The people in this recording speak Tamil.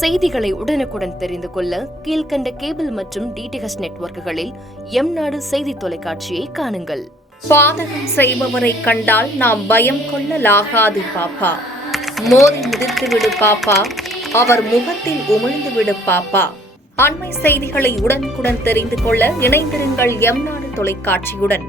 செய்திகளை உடனுக்குடன் தெரிந்து கொள்ள கீழ்கண்ட கேபிள் மற்றும் டிடிஎச் நெட்வொர்க்குகளில் எம் நாடு செய்தி தொலைக்காட்சியை காணுங்கள். பாதகம் செய்பவரை கண்டால் நாம் பயம் கொள்ளலாகாது பாப்பா. மோதி மிதித்துவிடு பாப்பா, அவர் முகத்தில் உமிழ்ந்துவிடு பாப்பா. அண்மை செய்திகளை உடனுக்குடன் தெரிந்து கொள்ள இணைந்திருங்கள் எம் நாடு தொலைக்காட்சியுடன்.